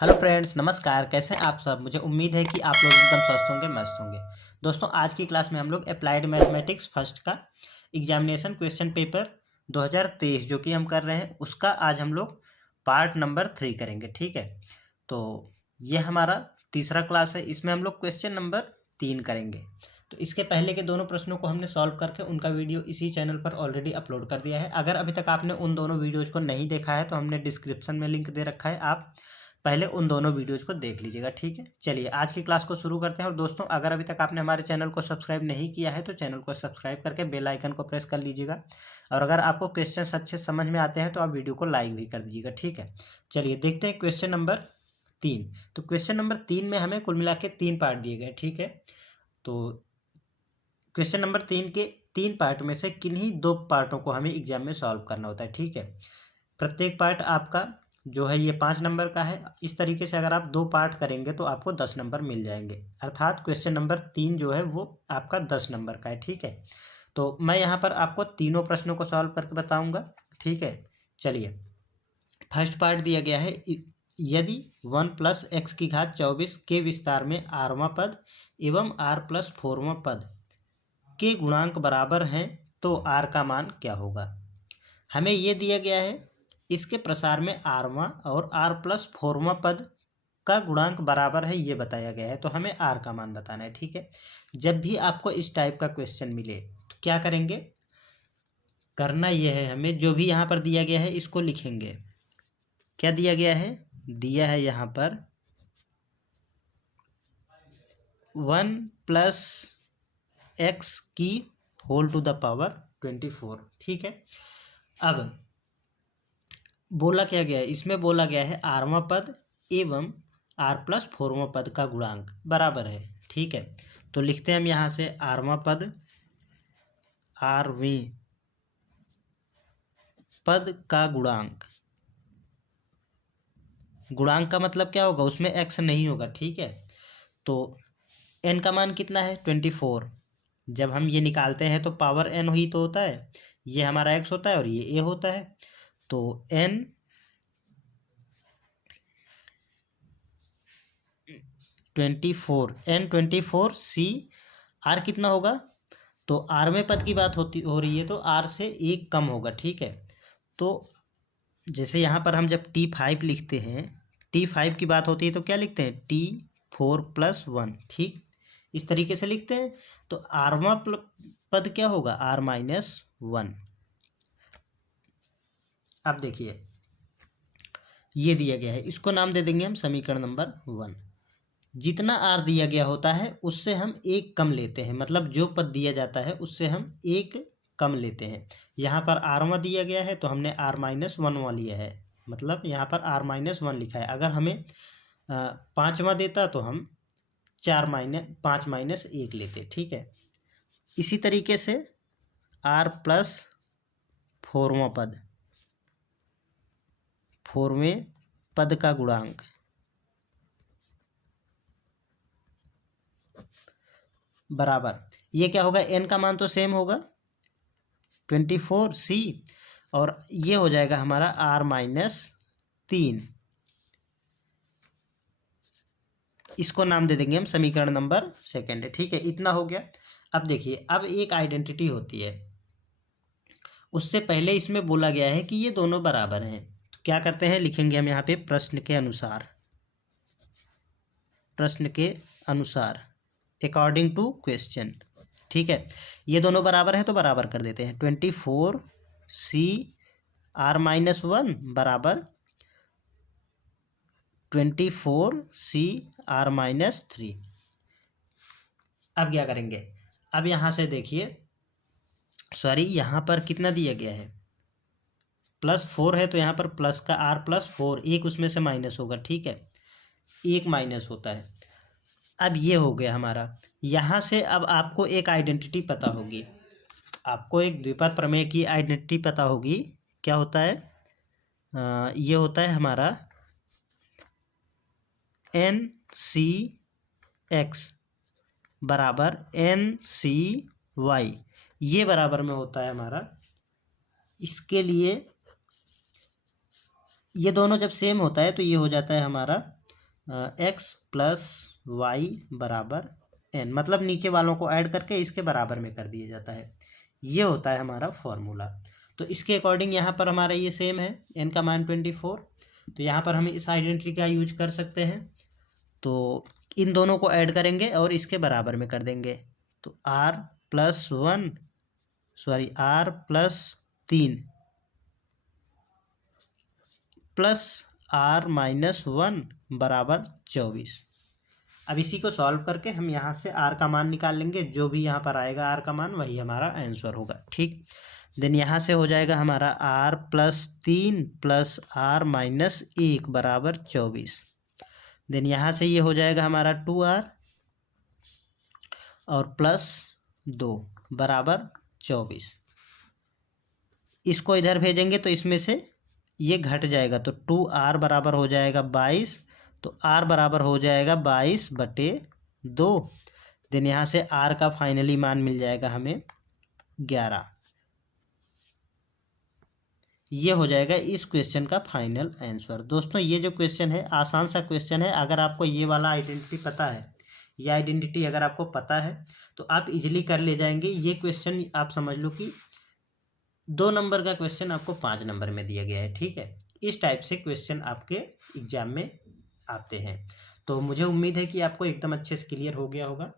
Hello friends, नमस्कार। कैसे हैं आप सब? मुझे उम्मीद है कि आप लोग एकदम स्वस्थ होंगे, मस्त होंगे। दोस्तों, आज की क्लास में हम लोग अप्लाइड मैथमेटिक्स फर्स्ट का एग्जामिनेशन क्वेश्चन पेपर 2023 जो कि हम कर रहे हैं, उसका आज हम लोग पार्ट नंबर 3 करेंगे। ठीक है, तो ये हमारा तीसरा क्लास है। इसमें हम लोग क्वेश्चन नंबर 3 करेंगे। तो इसके पहले के दोनों प्रश्नों को हमने सॉल्व करके उनका वीडियो इसी चैनल पर ऑलरेडी अपलोड कर दिया है। अगर अभी तक आपने उन दोनों वीडियोज़ को नहीं देखा है तो हमने डिस्क्रिप्शन में लिंक दे रखा है, आप पहले उन दोनों वीडियोज़ को देख लीजिएगा। ठीक है, चलिए आज की क्लास को शुरू करते हैं। और दोस्तों, अगर अभी तक आपने हमारे चैनल को सब्सक्राइब नहीं किया है तो चैनल को सब्सक्राइब करके बेल आइकन को प्रेस कर लीजिएगा। और अगर आपको क्वेश्चन अच्छे समझ में आते हैं तो आप वीडियो को लाइक भी कर दीजिएगा। ठीक है, चलिए देखते हैं क्वेश्चन नंबर 3। तो क्वेश्चन नंबर 3 में हमें कुल मिला के 3 पार्ट दिए गए। ठीक है, तो क्वेश्चन नंबर 3 के 3 पार्ट में से किन्हीं 2 पार्टों को हमें एग्जाम में सॉल्व करना होता है। ठीक है, प्रत्येक पार्ट आपका जो है ये 5 नंबर का है। इस तरीके से अगर आप 2 पार्ट करेंगे तो आपको 10 नंबर मिल जाएंगे, अर्थात क्वेश्चन नंबर 3 जो है वो आपका 10 नंबर का है। ठीक है, तो मैं यहाँ पर आपको तीनों प्रश्नों को सॉल्व करके बताऊंगा। ठीक है, चलिए फर्स्ट पार्ट दिया गया है, यदि 1+x⁴ के विस्तार में आरवां पद एवं r+4वां पद के गुणांक बराबर हैं तो r का मान क्या होगा। हमें ये दिया गया है, इसके प्रसार में आरवां और r+4वां पद का गुणांक बराबर है, ये बताया गया है। तो हमें r का मान बताना है। ठीक है, जब भी आपको इस टाइप का क्वेश्चन मिले तो क्या करेंगे, करना यह है, हमें जो भी यहाँ पर दिया गया है इसको लिखेंगे। क्या दिया गया है, दिया है यहाँ पर 1+x⁴ ठीक है, अब बोला क्या गया है, इसमें बोला गया है आरवां पद एवं r+4वां पद का गुणांक बराबर है। ठीक है, तो लिखते हैं हम यहाँ से आरवां पद, आरवें पद का गुणांक। गुणांक का मतलब क्या होगा, उसमें x नहीं होगा। ठीक है, तो n का मान कितना है 24। जब हम ये निकालते हैं तो पावर n ही तो होता है, ये हमारा x होता है और ये a होता है। तो n 24, n 24 c, r कितना होगा, तो r में पद की बात हो रही है तो r से 1 कम होगा। ठीक है, तो जैसे यहाँ पर हम जब T5 लिखते हैं, T5 की बात होती है तो क्या लिखते हैं, T4+1। ठीक, इस तरीके से लिखते हैं। तो आरवां पद क्या होगा, r-1। अब देखिए ये दिया गया है, इसको नाम दे देंगे हम समीकरण नंबर 1। जितना r दिया गया होता है उससे हम 1 कम लेते हैं, मतलब जो पद दिया जाता है उससे हम 1 कम लेते हैं। यहाँ पर r दिया गया है तो हमने r-1 लिया है, मतलब यहाँ पर r-1 लिखा है। अगर हमें 5वां देता तो हम 5-1 लेते। ठीक है, इसी तरीके से r+4वां पद, 4वें पद का गुणांक बराबर, ये क्या होगा, n का मान तो सेम होगा 24c, और ये हो जाएगा हमारा r-3। इसको नाम दे देंगे हम समीकरण नंबर 2। ठीक है, इतना हो गया। अब देखिए, अब एक आइडेंटिटी होती है, उससे पहले इसमें बोला गया है कि ये दोनों बराबर हैं। तो क्या करते हैं, लिखेंगे हम यहाँ पे प्रश्न के अनुसार, प्रश्न के अनुसार अकॉर्डिंग टू क्वेश्चन। ठीक है, ये दोनों बराबर हैं तो बराबर कर देते हैं। 24c r-1 बराबर 24c r-3। अब क्या करेंगे, अब यहाँ से देखिए, सॉरी यहाँ पर कितना दिया गया है, +4 है तो यहाँ पर प्लस का r+4, एक उसमें से माइनस होगा। ठीक है, एक माइनस होता है। अब ये हो गया हमारा, यहाँ से अब आपको एक आइडेंटिटी पता होगी, आपको एक द्विपद प्रमेय की आइडेंटिटी पता होगी। क्या होता है, ये होता है हमारा NCX बराबर NCY, ये बराबर में होता है हमारा। इसके लिए ये दोनों जब सेम होता है तो ये हो जाता है हमारा एक्स प्लस वाई बराबर एन, मतलब नीचे वालों को ऐड करके इसके बराबर में कर दिया जाता है। ये होता है हमारा फॉर्मूला। तो इसके अकॉर्डिंग यहाँ पर हमारा ये सेम है, एन का मान 24। तो यहाँ पर हम इस आइडेंटिटी का यूज कर सकते हैं। तो इन दोनों को ऐड करेंगे और इसके बराबर में कर देंगे। तो आर प्लस 3 प्लस R-1 बराबर 24। अब इसी को सॉल्व करके हम यहाँ से R का मान निकाल लेंगे। जो भी यहाँ पर आएगा R का मान, वही हमारा आंसर होगा। ठीक, देन यहाँ से हो जाएगा हमारा R+3 प्लस R-1 बराबर 24। देन यहाँ से ये हो जाएगा हमारा 2R और प्लस 2 बराबर 24। इसको इधर भेजेंगे तो इसमें से ये घट जाएगा, तो 2R बराबर हो जाएगा 22। तो R बराबर हो जाएगा 22/2। देन यहाँ से R का फाइनली मान मिल जाएगा हमें 11। ये हो जाएगा इस क्वेश्चन का फाइनल आंसर। दोस्तों ये जो क्वेश्चन है आसान सा क्वेश्चन है। अगर आपको ये वाला आइडेंटिटी पता है, ये आइडेंटिटी अगर आपको पता है तो आप इजीली कर ले जाएंगे। ये क्वेश्चन आप समझ लो कि 2 नंबर का क्वेश्चन आपको 5 नंबर में दिया गया है। ठीक है, इस टाइप से क्वेश्चन आपके एग्जाम में आते हैं। तो मुझे उम्मीद है कि आपको एकदम अच्छे से क्लियर हो गया होगा।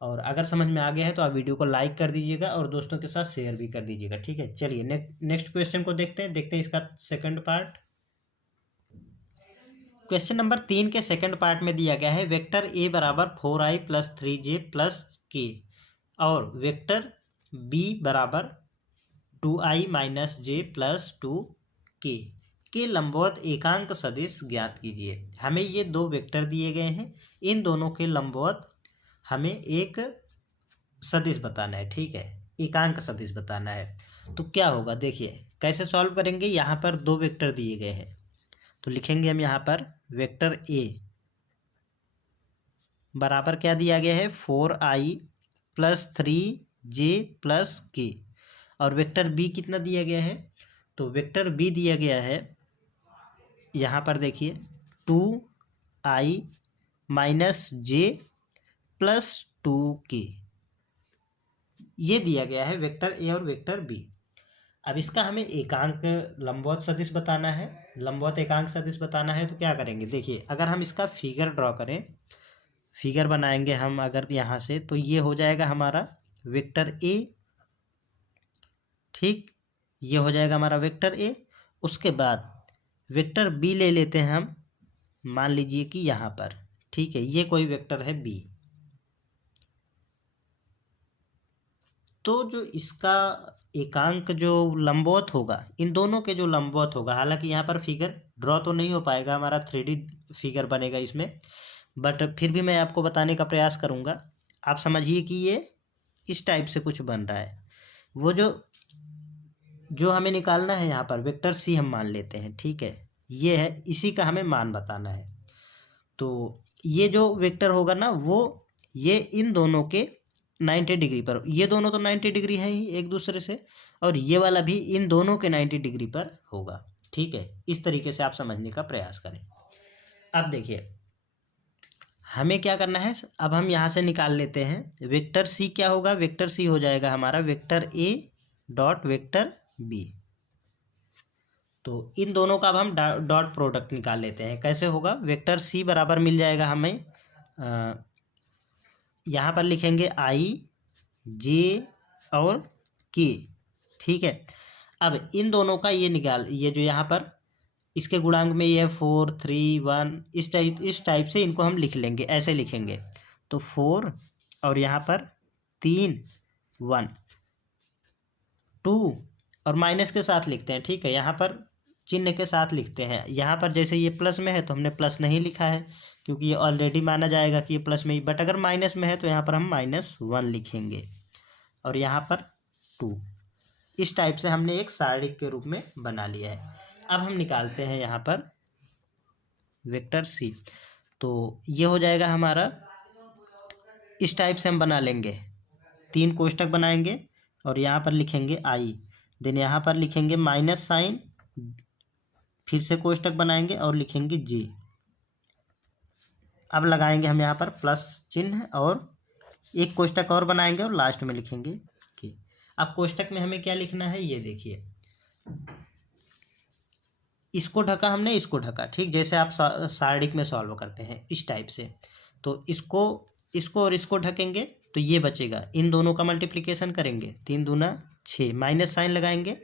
और अगर समझ में आ गया है तो आप वीडियो को लाइक कर दीजिएगा और दोस्तों के साथ शेयर भी कर दीजिएगा। ठीक है, चलिए नेक्स्ट क्वेश्चन को देखते हैं इसका सेकंड पार्ट। क्वेश्चन नंबर 3 के सेकंड पार्ट में दिया गया है वेक्टर ए बराबर 4i + 3j + k और वेक्टर बी बराबर 2i - j + 2k के लंबवत एकांक सदिश ज्ञात कीजिए। हमें ये 2 वेक्टर दिए गए हैं, इन दोनों के लंबवत हमें एक सदिश बताना है। ठीक है, एकांक सदिश बताना है। तो क्या होगा, देखिए कैसे सॉल्व करेंगे। यहाँ पर 2 वेक्टर दिए गए हैं, तो लिखेंगे हम यहाँ पर वेक्टर ए बराबर क्या दिया गया है 4i + 3j + k और वेक्टर बी कितना दिया गया है, तो वेक्टर बी दिया गया है यहाँ पर देखिए 2i - j + 2k। ये दिया गया है वेक्टर ए और वेक्टर बी। अब इसका हमें एकांक लंबवत सदिश बताना है, लंबवत एकांक सदिश बताना है। तो क्या करेंगे, देखिए अगर हम इसका फिगर ड्रॉ करें, फिगर बनाएंगे हम अगर यहाँ से, तो ये हो जाएगा हमारा वेक्टर ए। ठीक, ये हो जाएगा हमारा वेक्टर ए। उसके बाद वेक्टर बी ले लेते हैं हम, मान लीजिए कि यहाँ पर, ठीक है, ये कोई वेक्टर है बी। तो जो इसका एकांक जो लंबवत होगा, इन दोनों के जो लंबवत होगा, हालांकि यहाँ पर फिगर ड्रॉ तो नहीं हो पाएगा, हमारा 3D फिगर बनेगा इसमें, बट फिर भी मैं आपको बताने का प्रयास करूँगा। आप समझिए कि ये इस टाइप से कुछ बन रहा है। वो जो हमें निकालना है यहाँ पर वेक्टर सी हम मान लेते हैं। ठीक है, ये है, इसी का हमें मान बताना है। तो ये जो वेक्टर होगा ना, वो ये इन दोनों के 90 डिग्री पर, ये दोनों तो 90 डिग्री हैं ही एक दूसरे से, और ये वाला भी इन दोनों के 90 डिग्री पर होगा। ठीक है, इस तरीके से आप समझने का प्रयास करें। अब देखिए हमें क्या करना है, अब हम यहाँ से निकाल लेते हैं वेक्टर सी। क्या होगा, वेक्टर सी हो जाएगा हमारा vector A dot vector B. तो इन दोनों का अब हम डॉट प्रोडक्ट निकाल लेते हैं। कैसे होगा, वेक्टर सी बराबर मिल जाएगा हमें, यहाँ पर लिखेंगे i j और k। ठीक है, अब इन दोनों का ये ये जो यहाँ पर इसके गुणांक में ये है 4 3 1, इस टाइप से इनको हम लिख लेंगे, ऐसे लिखेंगे। तो 4 और यहाँ पर 3 1 2 और माइनस के साथ लिखते हैं। ठीक है, यहाँ पर चिन्ह के साथ लिखते हैं। यहाँ पर जैसे ये प्लस में है तो हमने प्लस नहीं लिखा है, क्योंकि ये ऑलरेडी माना जाएगा कि ये प्लस में ही, बट अगर माइनस में है तो यहाँ पर हम -1 लिखेंगे और यहाँ पर 2। इस टाइप से हमने एक सारणी के रूप में बना लिया है। अब हम निकालते हैं यहाँ पर वेक्टर सी। तो ये हो जाएगा हमारा, इस टाइप से हम बना लेंगे, 3 कोष्टक बनाएंगे और यहाँ पर लिखेंगे i, देन यहाँ पर लिखेंगे माइनस साइन, फिर से कोष्टक बनाएंगे और लिखेंगे j। अब लगाएंगे हम यहाँ पर प्लस चिन्ह और एक कोष्टक और बनाएंगे और लास्ट में लिखेंगे कि। अब कोष्टक में हमें क्या लिखना है, ये देखिए, इसको ढका हमने, इसको ढका, ठीक जैसे आप सारणिक में सॉल्व करते हैं इस टाइप से। तो इसको इसको और इसको ढकेंगे तो ये बचेगा, इन दोनों का मल्टीप्लिकेशन करेंगे, 3 दूना 6, माइनस साइन लगाएंगे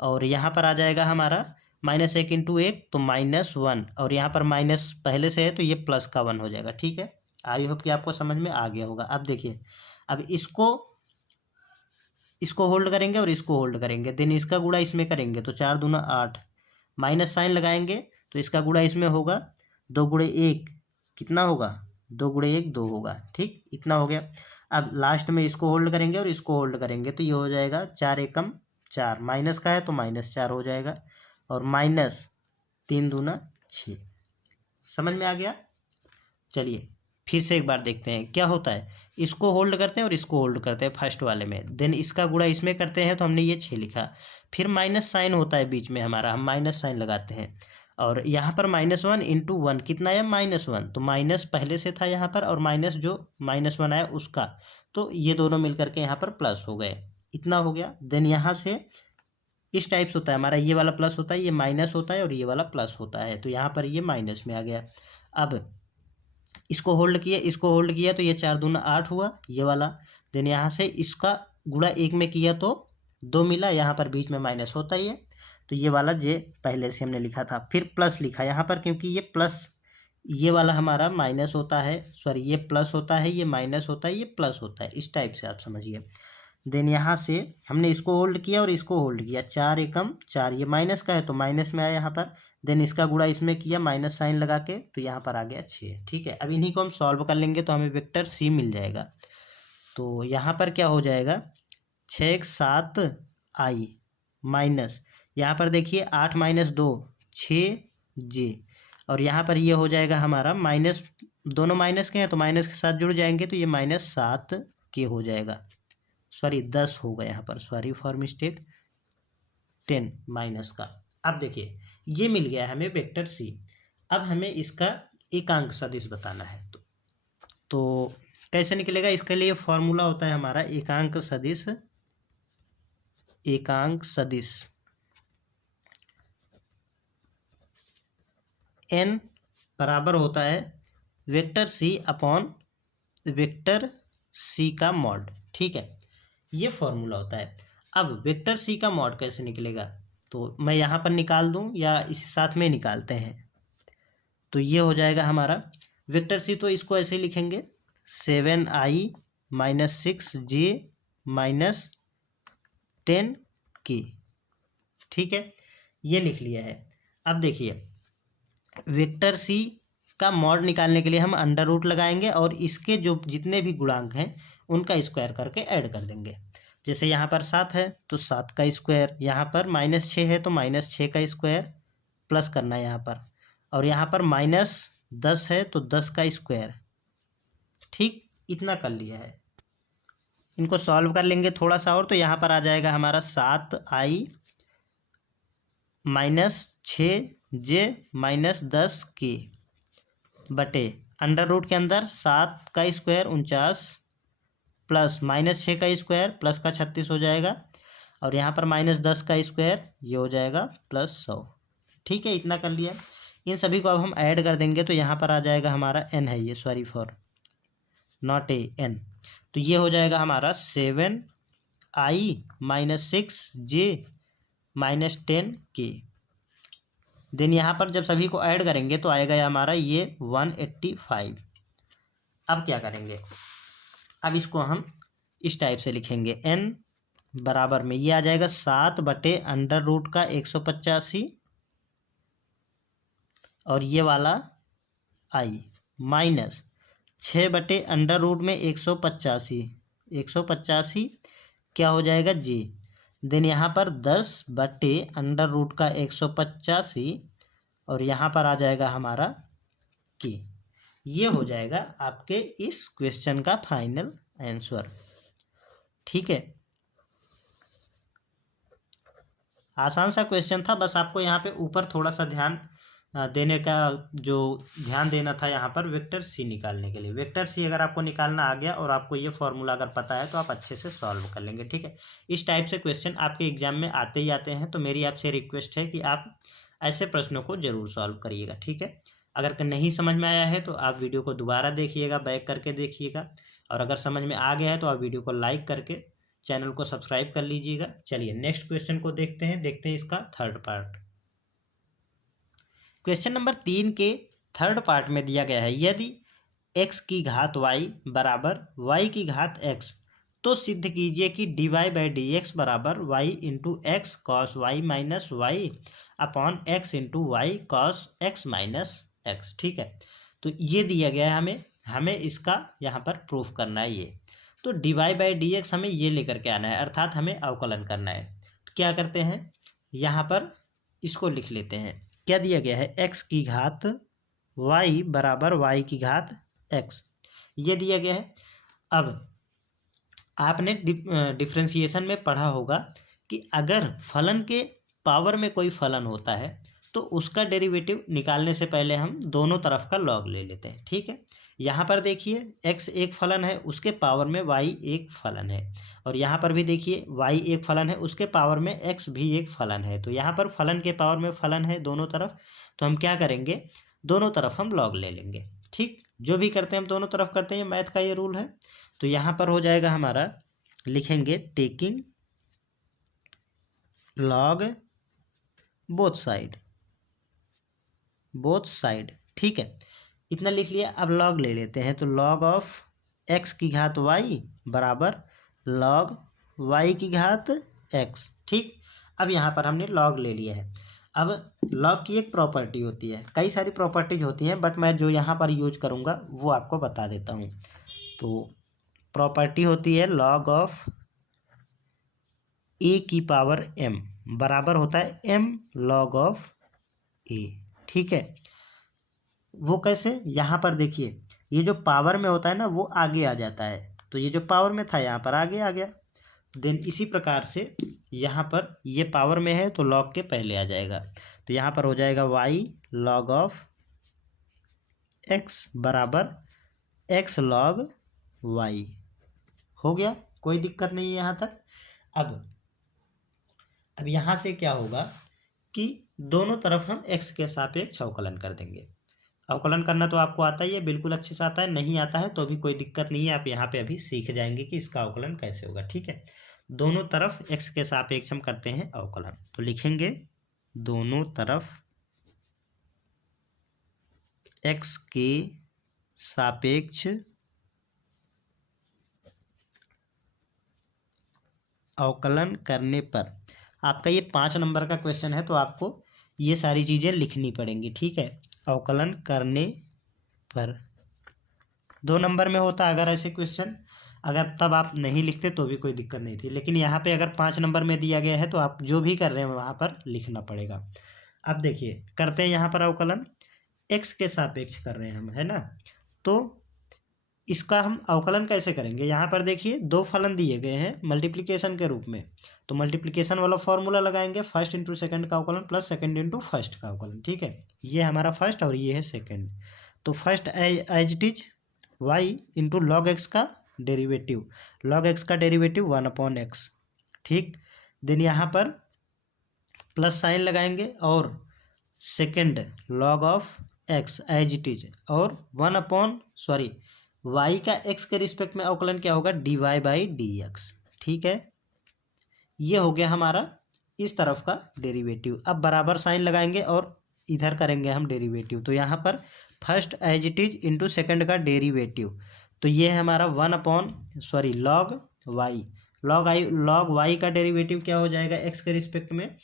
और यहाँ पर आ जाएगा हमारा -1 इंटू 1 तो -1, और यहाँ पर माइनस पहले से है तो ये प्लस का 1 हो जाएगा। ठीक है, आई होप कि आपको समझ में आ गया होगा। अब देखिए, अब इसको होल्ड करेंगे और इसको होल्ड करेंगे, देन इसका गुणा इसमें करेंगे तो 4 दूना 8, माइनस साइन लगाएंगे तो इसका गुणा इसमें होगा, 2 गुणे 1 कितना होगा, 2 गुणे 1 2 होगा। ठीक, इतना हो गया। अब लास्ट में इसको होल्ड करेंगे और इसको होल्ड करेंगे तो ये हो जाएगा 4 एकम 4, माइनस का है तो -4 हो जाएगा, और -3 दूना 6। समझ में आ गया। चलिए फिर से एक बार देखते हैं क्या होता है। इसको होल्ड करते हैं और इसको होल्ड करते हैं फर्स्ट वाले में, देन इसका गुणा इसमें करते हैं तो हमने ये 6 लिखा, फिर माइनस साइन होता है बीच में हमारा, हम माइनस साइन लगाते हैं, और यहाँ पर -1 इंटू 1 कितना है, -1, तो माइनस पहले से था यहाँ पर और माइनस जो -1 आया उसका, तो ये दोनों मिलकर के यहाँ पर प्लस हो गए, इतना हो गया। देन यहाँ से इस टाइप से होता है हमारा, ये वाला प्लस होता है, ये माइनस होता है और ये वाला प्लस होता है, तो यहाँ पर ये माइनस में आ गया। अब इसको होल्ड किया, इसको होल्ड किया तो ये 4 दूना 8 हुआ ये वाला, देन यहाँ से इसका गुणा 1 में किया तो 2 मिला, यहाँ पर बीच में माइनस होता ही है, तो ये वाला जे पहले से हमने लिखा था, फिर प्लस लिखा यहाँ पर क्योंकि ये प्लस, ये वाला हमारा माइनस होता है, सॉरी ये प्लस होता है, ये माइनस होता है, ये प्लस होता है, इस टाइप से आप समझिए। देन यहाँ से हमने इसको होल्ड किया और इसको होल्ड किया, 4 एकम 4, ये माइनस का है तो माइनस में आया यहाँ पर, देन इसका गुणा इसमें किया माइनस साइन लगा के तो यहाँ पर आ गया 6। ठीक है, अब इन्हीं को हम सॉल्व कर लेंगे तो हमें वेक्टर सी मिल जाएगा। तो यहाँ पर क्या हो जाएगा, 6 7 आई माइनस, यहाँ पर देखिए 8 - 2 6 जे, और यहाँ पर ये हो जाएगा हमारा माइनस, दोनों माइनस के हैं तो माइनस के साथ जुड़ जाएंगे तो ये -7 के हो जाएगा, सॉरी 10 होगा यहाँ पर, सॉरी फॉर मिस्टेक, 10 माइनस का। अब देखिए ये मिल गया हमें वेक्टर सी। अब हमें इसका एकांक सदिश बताना है, तो कैसे निकलेगा, इसके लिए फॉर्मूला होता है हमारा एकांक सदिश, एकांक सदिश n बराबर होता है vector C upon vector C का मॉड। ठीक है, ये फॉर्मूला होता है। अब वेक्टर सी का मॉड कैसे निकलेगा, तो मैं यहाँ पर निकाल दूँ या इसी साथ में निकालते हैं, तो ये हो जाएगा हमारा वेक्टर सी, तो इसको ऐसे लिखेंगे 7i - 6j - 10k। ठीक है, ये लिख लिया है। अब देखिए वेक्टर सी का मॉड निकालने के लिए हम अंडर रूट लगाएंगे और इसके जो जितने भी गुणांक हैं उनका स्क्वायर करके ऐड कर देंगे। जैसे यहाँ पर 7 है तो 7 का स्क्वायर, यहाँ पर -6 है तो -6 का स्क्वायर प्लस करना है यहाँ पर, और यहाँ पर -10 है तो 10 का स्क्वायर। ठीक, इतना कर लिया है। इनको सॉल्व कर लेंगे थोड़ा सा और, तो यहाँ पर आ जाएगा हमारा 7i - 6j - 10k बटे अंडर रूट के अंदर 7 का स्क्वायर 49 प्लस -6 का स्क्वायर प्लस का 36 हो जाएगा, और यहाँ पर -10 का स्क्वायर ये हो जाएगा +100। ठीक है, इतना कर लिया। इन सभी को अब हम ऐड कर देंगे तो यहाँ पर आ जाएगा हमारा n है ये, sorry for not a n, तो ये हो जाएगा हमारा 7i - 6j - 10k। देन यहाँ पर जब सभी को ऐड करेंगे तो आएगा हमारा ये 185। अब क्या करेंगे, अब इसको हम इस टाइप से लिखेंगे, n बराबर में ये आ जाएगा 7 बटे अंडर रूट का 185 और ये वाला i माइनस 6 बटे अंडर रूट में 185 क्या हो जाएगा j, देन यहाँ पर 10 बटे अंडर रूट का 185 और यहाँ पर आ जाएगा हमारा k। ये हो जाएगा आपके इस क्वेश्चन का फाइनल आंसर। ठीक है, आसान सा क्वेश्चन था, बस आपको यहाँ पे ऊपर थोड़ा सा ध्यान देने का जो ध्यान देना था यहाँ पर वेक्टर सी निकालने के लिए। वेक्टर सी अगर आपको निकालना आ गया और आपको ये फॉर्मूला अगर पता है तो आप अच्छे से सॉल्व कर लेंगे, ठीक है। इस टाइप से क्वेश्चन आपके एग्जाम में आते ही आते हैं, तो मेरी आपसे रिक्वेस्ट है कि आप ऐसे प्रश्नों को जरूर सॉल्व करिएगा, ठीक है। अगर नहीं समझ में आया है तो आप वीडियो को दोबारा देखिएगा, बैक करके देखिएगा, और अगर समझ में आ गया है तो आप वीडियो को लाइक करके चैनल को सब्सक्राइब कर लीजिएगा। चलिए नेक्स्ट क्वेश्चन को देखते हैं इसका थर्ड पार्ट। क्वेश्चन नंबर 3 के थर्ड पार्ट में दिया गया है, यदि x की घात y बराबर y की घात x, तो सिद्ध कीजिए कि dy बाई डी एक्स बराबर y into x cos y minus y upon x into y cos x minus x, ठीक है। तो ये दिया गया है, हमें इसका यहाँ पर प्रूफ करना है ये। तो dy बाई डी एक्स हमें ये लेकर के आना है, अर्थात हमें अवकलन करना है। तो क्या करते हैं, यहाँ पर इसको लिख लेते हैं। क्या दिया गया है, x की घात y बराबर y की घात x, ये दिया गया है। अब आपने डिफ्रेंसिएशन में पढ़ा होगा कि अगर फलन के पावर में कोई फलन होता है तो उसका डेरिवेटिव निकालने से पहले हम दोनों तरफ का लॉग ले लेते हैं, ठीक है। यहाँ पर देखिए x एक फलन है, उसके पावर में y एक फलन है, और यहाँ पर भी देखिए y एक फलन है, उसके पावर में x भी एक फलन है। तो यहाँ पर फलन के पावर में फलन है दोनों तरफ, तो हम क्या करेंगे, दोनों तरफ हम लॉग ले लेंगे, ठीक। जो भी करते हैं हम दोनों तरफ करते हैं, मैथ का ये रूल है। तो यहाँ पर हो जाएगा हमारा, लिखेंगे टेकिंग लॉग बोथ साइड, ठीक है। इतना लिख लिया। अब लॉग ले लेते हैं, तो लॉग ऑफ x की घात y बराबर लॉग y की घात x, ठीक। अब यहाँ पर हमने लॉग ले लिया है। अब लॉग की एक प्रॉपर्टी होती है, कई सारी प्रॉपर्टीज होती हैं, बट मैं जो यहाँ पर यूज करूँगा वो आपको बता देता हूँ। तो प्रॉपर्टी होती है लॉग ऑफ a की पावर m बराबर होता है m लॉग ऑफ a, ठीक है। वो कैसे, यहाँ पर देखिए ये जो पावर में होता है ना वो आगे आ जाता है, तो ये जो पावर में था यहाँ पर आगे आ गया। देन इसी प्रकार से यहाँ पर ये पावर में है तो लॉग के पहले आ जाएगा, तो यहाँ पर हो जाएगा y लॉग ऑफ x बराबर x लॉग y, हो गया, कोई दिक्कत नहीं है यहाँ तक। अब यहाँ से क्या होगा कि दोनों तरफ हम x के सापेक्ष अवकलन कर देंगे। अवकलन करना तो आपको आता ही है, बिल्कुल अच्छे से आता है, नहीं आता है तो भी कोई दिक्कत नहीं है, आप यहाँ पे अभी सीख जाएंगे कि इसका अवकलन कैसे होगा, ठीक है। दोनों तरफ x के सापेक्ष हम करते हैं अवकलन, तो लिखेंगे दोनों तरफ x के सापेक्ष अवकलन करने पर, आपका ये 5 नंबर का क्वेश्चन है तो आपको ये सारी चीज़ें लिखनी पड़ेंगी, ठीक है। अवकलन करने पर 2 नंबर में होता अगर ऐसे क्वेश्चन, अगर तब आप नहीं लिखते तो भी कोई दिक्कत नहीं थी, लेकिन यहाँ पे अगर 5 नंबर में दिया गया है तो आप जो भी कर रहे हैं वहाँ पर लिखना पड़ेगा। अब देखिए करते हैं यहाँ पर अवकलन, x के सापेक्ष कर रहे हैं हम, है ना। तो इसका हम अवकलन कैसे करेंगे, यहाँ पर देखिए 2 फलन दिए गए हैं मल्टीप्लिकेशन के रूप में, तो मल्टीप्लिकेशन वाला फॉर्मूला लगाएंगे, फर्स्ट इंटू सेकंड का अवकलन प्लस सेकंड इंटू फर्स्ट का अवकलन, ठीक है। ये हमारा फर्स्ट और ये है सेकंड, तो first as it is y into log x का डेरिवेटिव, लॉग एक्स का डेरिवेटिव 1/x, ठीक। देन यहाँ पर प्लस साइन लगाएंगे और second log of x as it is, और y का x के रिस्पेक्ट में अवकलन क्या होगा, dy बाई डी एक्स, ठीक है। ये हो गया हमारा इस तरफ का डेरिवेटिव। अब बराबर साइन लगाएंगे और इधर करेंगे हम डेरिवेटिव, तो यहाँ पर first as it is into second का डेरिवेटिव, तो ये है हमारा लॉग y का डेरिवेटिव क्या हो जाएगा x के रिस्पेक्ट में,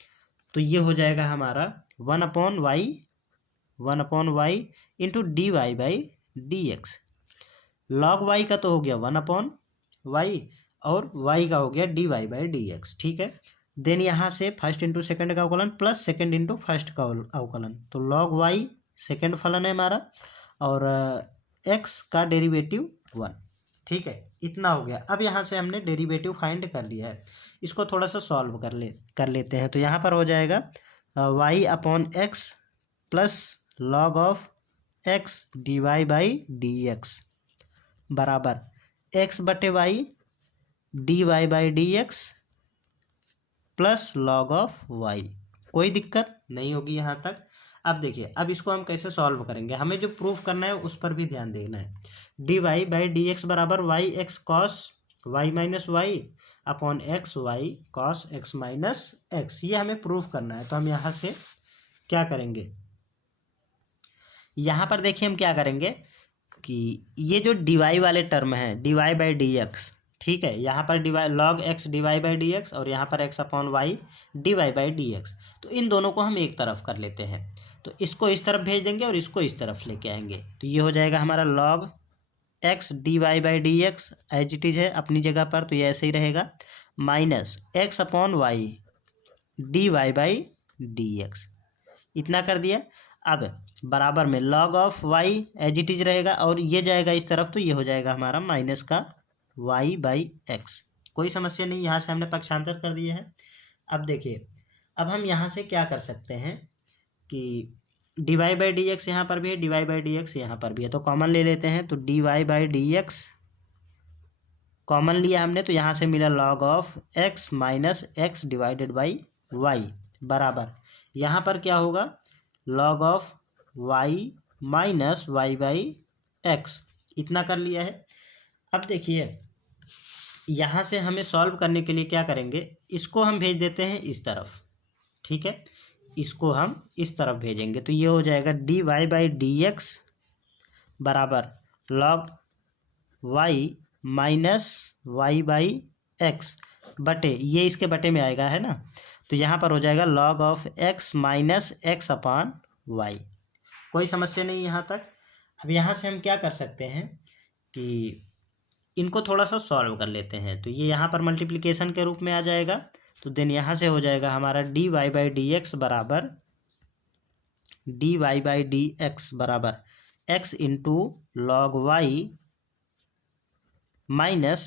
तो ये हो जाएगा हमारा 1/y into d y by d x. Log y का तो हो गया 1/y और y का हो गया dy बाई डी एक्स, ठीक है। देन यहाँ से फर्स्ट इंटू सेकंड का अवकलन प्लस सेकंड इंटू फर्स्ट का अवकलन, तो लॉग y सेकंड फलन है हमारा और x का डेरिवेटिव 1, ठीक है। इतना हो गया। अब यहाँ से हमने डेरिवेटिव फाइंड कर लिया है, इसको थोड़ा सा सॉल्व कर लेते हैं। तो यहाँ पर हो जाएगा y upon x plus log of x dy by d x बराबर x बटे y d y by d x plus log of y। कोई दिक्कत नहीं होगी यहाँ तक। अब देखिए, अब इसको हम कैसे सॉल्व करेंगे, हमें जो प्रूफ करना है उस पर भी ध्यान देना है। D y by d x बराबर y x cos y minus y upon x y cos x minus x, ये हमें प्रूफ करना है। तो हम यहाँ से क्या करेंगे, यहाँ पर देखिए हम क्या करेंगे कि ये जो डीवाई वाले टर्म है डीवाई बाई डी एक्स, ठीक है, यहाँ पर d y log x d y by d x और यहाँ पर x upon y d y by d x, तो इन दोनों को हम एक तरफ कर लेते हैं। तो इसको इस तरफ भेज देंगे और इसको इस तरफ लेके आएंगे, तो ये हो जाएगा हमारा log x d y by d x as it is है अपनी जगह पर, तो ये ऐसे ही रहेगा, minus x upon y d y by d x, इतना कर दिया। अब बराबर में log of y as it is रहेगा और ये जाएगा इस तरफ, तो ये हो जाएगा हमारा माइनस का वाई बाई एक्स। कोई समस्या नहीं, यहाँ से हमने पक्षांतर कर दिया है। अब देखिए, अब हम यहाँ से क्या कर सकते हैं कि d y by d x यहाँ पर भी है, d y by d x यहाँ पर भी है, तो कॉमन ले लेते हैं। तो d y by d x common लिया हमने, तो यहाँ से मिला log of x minus x divided by y बराबर यहाँ पर क्या होगा, log of y minus y by x, इतना कर लिया है। अब देखिए, यहाँ से हमें सॉल्व करने के लिए क्या करेंगे, इसको हम भेज देते हैं इस तरफ, ठीक है, इसको हम इस तरफ भेजेंगे, तो ये हो जाएगा d y by d x बराबर log y minus y by x बटे, ये इसके बटे में आएगा है ना, तो यहाँ पर हो जाएगा log of x minus x upon y. कोई समस्या नहीं यहाँ तक। अब यहाँ से हम क्या कर सकते हैं कि इनको थोड़ा सा सॉल्व कर लेते हैं, तो ये यहाँ पर मल्टीप्लिकेशन के रूप में आ जाएगा, तो देन यहाँ से हो जाएगा हमारा d y by d x बराबर d y by d x बराबर x into log y minus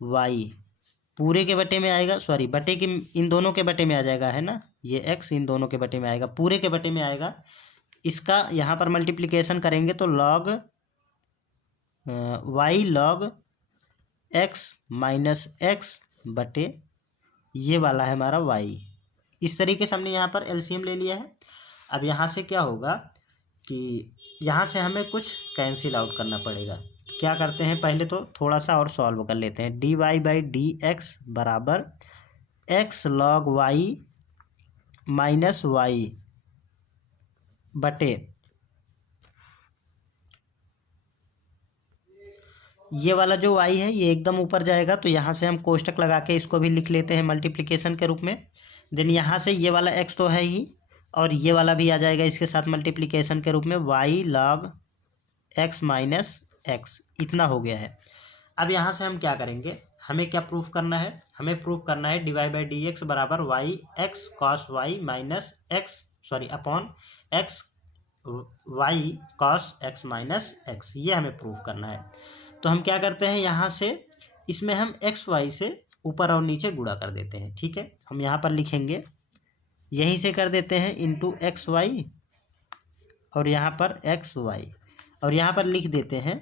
y, पूरे के बटे में आएगा, सॉरी बटे के, इन दोनों के बटे में आ जाएगा है ना, ये एक्स इन दोनों के बटे में आएगा, पूरे के बटे में आएगा। इसका यहाँ पर मल्टीप्लिकेशन करेंगे तो log y log x minus x बटे ये वाला है हमारा वाई। इस तरीके से हमने यहाँ पर एलसीएम ले लिया है। अब यहाँ से क्या होगा कि यहाँ से हमें कुछ कैंसिल आउट करना पड़ेगा। क्या करते हैं, पहले तो थोड़ा सा और सॉल्व कर लेते हैं। D y by d x बराबर x log y minus y बटे ये वाला जो y है ये एकदम ऊपर जाएगा, तो यहाँ से हम कोष्टक लगा के इसको भी लिख लेते हैं मल्टीप्लिकेशन के रूप में। देन यहाँ से ये वाला x तो है ही और ये वाला भी आ जाएगा इसके साथ मल्टीप्लिकेशन के रूप में, y log x minus x, इतना हो गया है। अब यहाँ से हम क्या करेंगे, हमें क्या प्रूफ करना है, हमें प्रूफ करना है d y by d x बराबर y x cos y minus x sorry upon x y cos x minus x, ये हमें प्रूफ करना है। तो हम क्या करते हैं, यहाँ से इसमें हम एक्स वाई से ऊपर और नीचे गुणा कर देते हैं, ठीक है। हम यहाँ पर लिखेंगे, यहीं से कर देते हैं इंटू एक्स वाई और यहाँ पर एक्स वाई, और यहाँ पर लिख देते हैं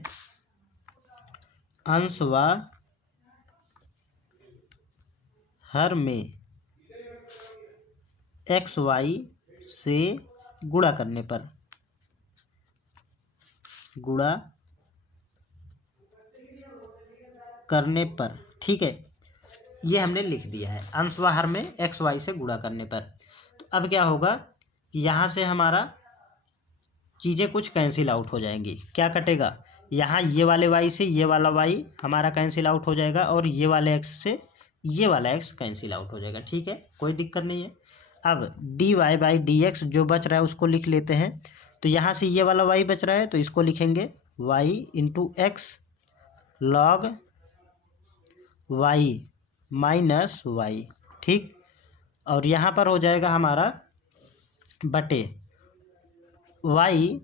अंश व हर में एक्स वाई से गुणा करने पर, गुणा करने पर, ठीक है, ये हमने लिख दिया है अंश व हर में एक्स वाई से गुणा करने पर। तो अब क्या होगा कि यहाँ से हमारा चीज़ें कुछ कैंसिल आउट हो जाएंगी। क्या कटेगा, यहाँ ये वाले वाई से ये वाला वाई हमारा कैंसिल आउट हो जाएगा और ये वाले एक्स से ये वाला एक्स कैंसिल आउट हो जाएगा, ठीक है, कोई दिक्कत नहीं है। अब d y by d x जो बच रहा है उसको लिख लेते हैं। तो यहाँ से ये वाला वाई बच रहा है तो इसको लिखेंगे y into x log y minus y, ठीक, और यहाँ पर हो जाएगा हमारा बटे y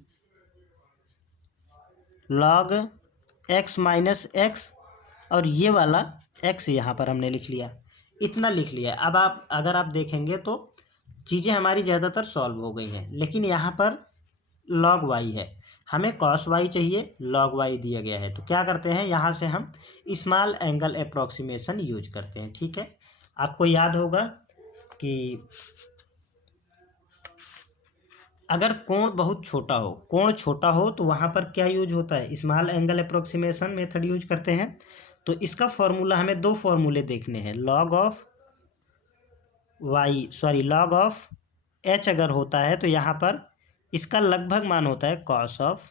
log x minus x, और ये वाला एक्स यहाँ पर हमने लिख लिया, इतना लिख लिया। अब आप अगर आप देखेंगे तो चीज़ें हमारी ज़्यादातर सॉल्व हो गई हैं, लेकिन यहाँ पर log y है, हमें cos y चाहिए, log y दिया गया है। तो क्या करते हैं, यहाँ से हम स्मॉल एंगल अप्रोक्सीमेशन यूज करते हैं। ठीक है, आपको याद होगा कि अगर कोण बहुत छोटा हो, कोण छोटा हो तो वहाँ पर क्या यूज होता है, small angle approximation method use करते हैं। तो इसका फॉर्मूला हमें दो फॉर्मूले देखने हैं, log ऑफ h अगर होता है तो यहाँ पर इसका लगभग मान होता है cos ऑफ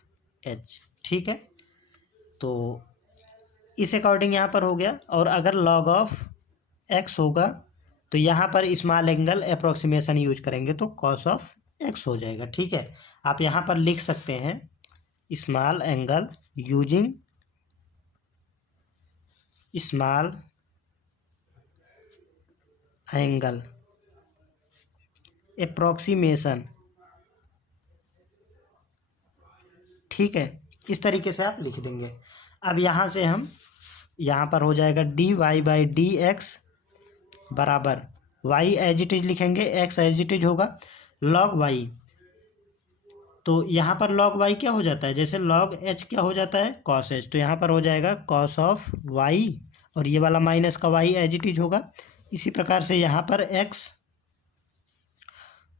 h। ठीक है, तो इस अकॉर्डिंग यहाँ पर हो गया। और अगर log ऑफ x होगा तो यहाँ पर स्मॉल एंगल अप्रोक्सीमेशन यूज करेंगे तो cos ऑफ x हो जाएगा। ठीक है, आप यहाँ पर लिख सकते हैं small angle using small angle approximation. ठीक है, इस तरीके से आप लिख देंगे। अब यहाँ से हम यहाँ पर हो जाएगा dy/dx बराबर y एज इट इज लिखेंगे, x एज इट इज होगा, log y। तो यहाँ पर log y क्या हो जाता है, जैसे log h क्या हो जाता है, cos h। तो यहाँ पर हो जाएगा cos ऑफ y और ये वाला माइनस का y एज इट इज होगा। इसी प्रकार से यहाँ पर x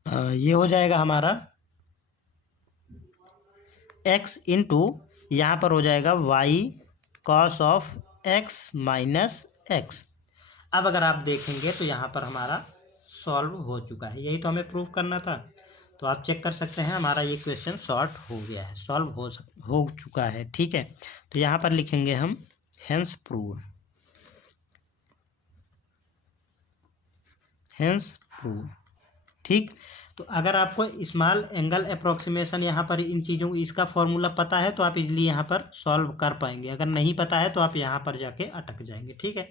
ये हो जाएगा हमारा x इंटू यहाँ पर हो जाएगा y cos of x minus x। अब अगर आप देखेंगे तो यहाँ पर हमारा सॉल्व हो चुका है, यही तो हमें प्रूव करना था। तो आप चेक कर सकते हैं हमारा ये क्वेश्चन सॉल्व हो गया है, सॉल्व हो चुका है। ठीक है, तो यहाँ पर लिखेंगे हम हेंस प्रूव, हेंस प्रूव। ठीक, तो अगर आपको स्मॉल एंगल अप्रोक्सीमेशन यहाँ पर इन चीज़ों इसका फॉर्मूला पता है तो आप इजीली यहाँ पर सॉल्व कर पाएंगे। अगर नहीं पता है तो आप यहाँ पर जाके अटक जाएंगे। ठीक है,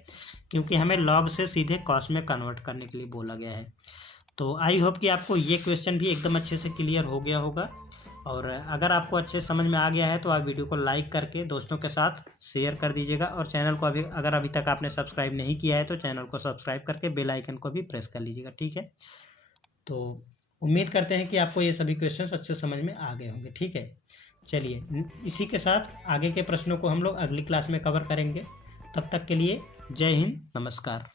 क्योंकि हमें लॉग से सीधे कॉस में कन्वर्ट करने के लिए बोला गया है। तो आई होप कि आपको ये क्वेश्चन भी एकदम अच्छे से क्लियर हो गया होगा। और अगर आपको अच्छे समझ में आ गया है तो आप वीडियो को लाइक करके दोस्तों के साथ शेयर कर दीजिएगा। और चैनल को अभी तक आपने सब्सक्राइब नहीं किया है तो चैनल को सब्सक्राइब करके बेल आइकन को भी प्रेस कर लीजिएगा। ठीक है, तो उम्मीद करते हैं कि आपको ये सभी क्वेश्चंस अच्छे समझ में आ गए होंगे। ठीक है, चलिए इसी के साथ आगे के प्रश्नों को हम लोग अगली क्लास में कवर करेंगे। तब तक के लिए जय हिंद, नमस्कार।